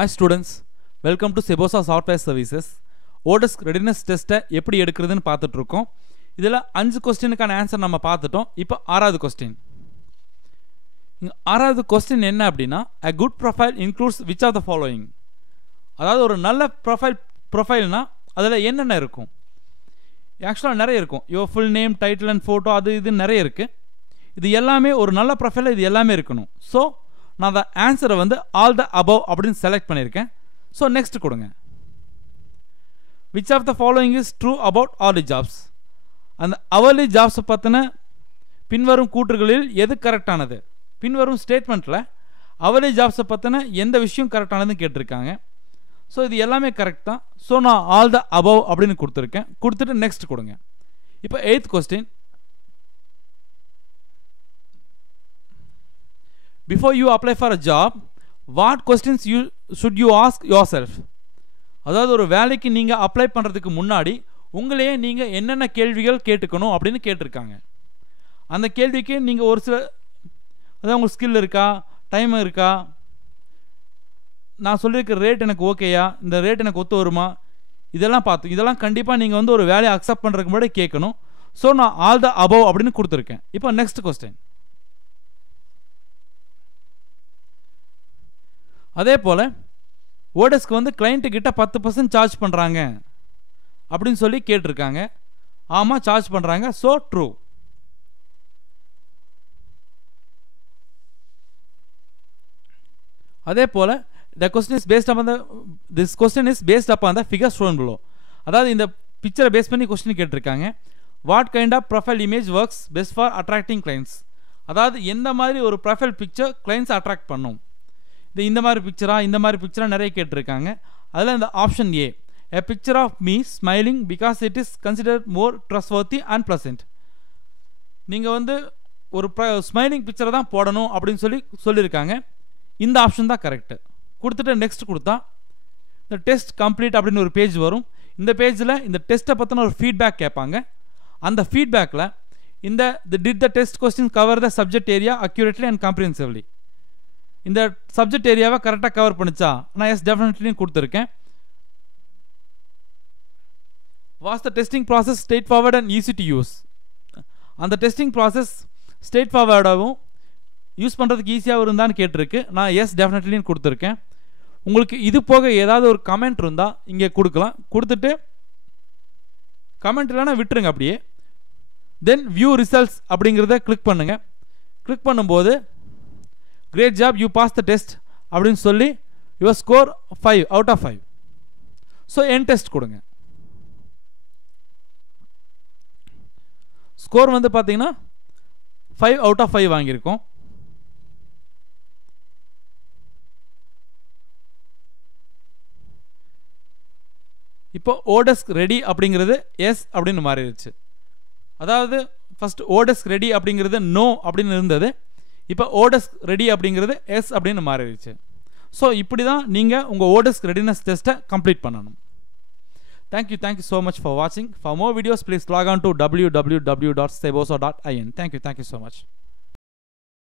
Hi students, welcome to Sebosa Software Services. Odesk Readiness Test எப்படி எடுக்கிறதுன்னு பார்த்துட்டு இருக்கோம். இதில் 5 கொஸ்டினுக்கான ஆன்சர் நம்ம பார்த்துட்டோம். இப்போ 6வது கொஸ்டின். 6வது கொஸ்டின் என்ன அப்படின்னா, a good profile includes which of the following? அதாவது ஒரு நல்ல ப்ரொஃபைல்னா அதில் என்னென்ன இருக்கும்? ஆக்சுவலாக நிறைய இருக்கும். Your full name, title and photo, அது இது நிறைய இருக்குது. இது எல்லாமே ஒரு நல்ல ப்ரொஃபைலில் இது எல்லாமே இருக்கணும். ஸோ நான் அந்த ஆன்சரை வந்து ஆல் த அபவ் அப்படின்னு செலக்ட் பண்ணியிருக்கேன். ஸோ நெக்ஸ்ட் கொடுங்க. Which of the following is true about hourly jobs? அந்த hourly ஜாப்ஸை பற்றின பின்வரும் கூற்றுகளில் எது கரெக்டானது? பின்வரும் ஸ்டேட்மெண்ட்டில் hourly ஜாப்ஸை பற்றின எந்த விஷயம் கரெக்டானதுன்னு கேட்டிருக்காங்க. ஸோ இது எல்லாமே கரெக்ட் தான். ஸோ நான் ஆல் த அபவ் அப்படின்னு கொடுத்துருக்கேன். கொடுத்துட்டு நெக்ஸ்ட் கொடுங்க. இப்போ 8th question. Before you apply for a job, what questions should you ask yourself? அதாவது ஒரு வேலைக்கு நீங்கள் அப்ளை பண்ணுறதுக்கு முன்னாடி உங்களையே நீங்கள் என்னென்ன கேள்விகள் கேட்டுக்கணும் அப்படின்னு கேட்டிருக்காங்க. அந்த கேள்விக்கு நீங்கள் ஒரு சில, அதாவது உங்களுக்கு ஸ்கில் இருக்கா, டைம் இருக்கா, நான் சொல்லியிருக்கிற ரேட் எனக்கு ஓகேயா, இந்த ரேட் எனக்கு ஒத்து வருமா, இதெல்லாம் கண்டிப்பாக நீங்கள் வந்து ஒரு வேலையை அக்செப்ட் பண்ணுறதுக்கு முன்னாடி கேட்கணும். ஸோ நான் ஆல் த அபவ் அப்படின்னு கொடுத்துருக்கேன். இப்போ நெக்ஸ்ட் கொஸ்டின். அதே போல் ஓடெஸ்க்கு வந்து கிளைண்ட்டுக்கிட்ட 10% சார்ஜ் பண்ணுறாங்க அப்படின்னு சொல்லி கேட்டிருக்காங்க. ஆமாம், சார்ஜ் பண்ணுறாங்க. So true. அதே போல் this question is based upon the figure shown below. அதாவது இந்த பிக்சரை பேஸ் பண்ணி கொஸ்டின் கேட்டிருக்காங்க. What kind of profile image works best for attracting clients? அதாவது எந்த மாதிரி ஒரு ப்ரொஃபைல் பிக்சர் கிளைண்ட்ஸ் அட்ராக்ட் பண்ணும்? இது இந்த மாதிரி பிக்சரா நிறைய கேட்டிருக்காங்க. அதில் இந்த option A, a picture of me smiling because it is considered more trustworthy and pleasant. நீங்கள் வந்து ஒரு ஸ்மைலிங் பிக்சரை தான் போடணும் அப்படின்னு சொல்லியிருக்காங்க. இந்த ஆப்ஷன் தான் கரெக்டு. கொடுத்துட்டு நெக்ஸ்ட் கொடுத்தா இந்த டெஸ்ட் கம்ப்ளீட் அப்படின்னு ஒரு பேஜ் வரும். இந்த பேஜில் இந்த டெஸ்ட்டை பற்றின ஒரு ஃபீட்பேக் கேட்பாங்க. அந்த ஃபீட்பேக்கில் இந்த did the test question cover the subject area accurately and comprehensively, இந்த சப்ஜெக்ட் ஏரியாவை கரெக்டாக கவர் பண்ணிச்சா? நான் எஸ் டெஃபினெட்லி கொடுத்துருக்கேன். Was the testing process straightforward and easy to use? அந்த டெஸ்டிங் ப்ராசஸ் ஸ்ட்ரெயிட் ஃபார்வர்டாகவும் யூஸ் பண்ணுறதுக்கு ஈஸியாக இருந்தான்னு கேட்டிருக்கு. நான் எஸ் டெஃபினெட்லின்னு கொடுத்துருக்கேன். உங்களுக்கு இது போக ஏதாவது ஒரு கமெண்ட் இருந்தால் இங்கே கொடுக்கலாம். கொடுத்துட்டு கமெண்ட் இல்லைன்னா விட்டுருங்க அப்படியே. தென் வியூ ரிசல்ட்ஸ் அப்படிங்கிறத கிளிக் பண்ணுங்கள். கிளிக் பண்ணும்போது great job, you pass the test அப்படின்னு சொல்லி your score 5 out of 5. So என் டெஸ்ட் கொடுங்க. ஸ்கோர் வந்து பார்த்தீங்கன்னா 5 out of 5 வாங்கியிருக்கோம். இப்போ ஓடெஸ்க் ரெடி அப்படிங்கிறது எஸ் அப்படின்னு மாறிடுச்சு. அதாவது ஃபர்ஸ்ட் ஓடெஸ்க் ரெடி அப்படிங்கிறது நோ அப்படின்னு இருந்தது. இப்போ ஓடெஸ்க் ரெடி அப்படிங்கிறது எஸ் அப்படின்னு மாறிடுச்சு. ஸோ இப்படி தான் நீங்கள் உங்கள் ஓடெஸ்க் ரெடினஸ் டெஸ்ட்டை கம்ப்ளீட் பண்ணணும். தேங்க்யூ ஸோ மச் ஃபார் வாட்சிங். For more videos please lock on to www.sebosa.in. Thank you so much.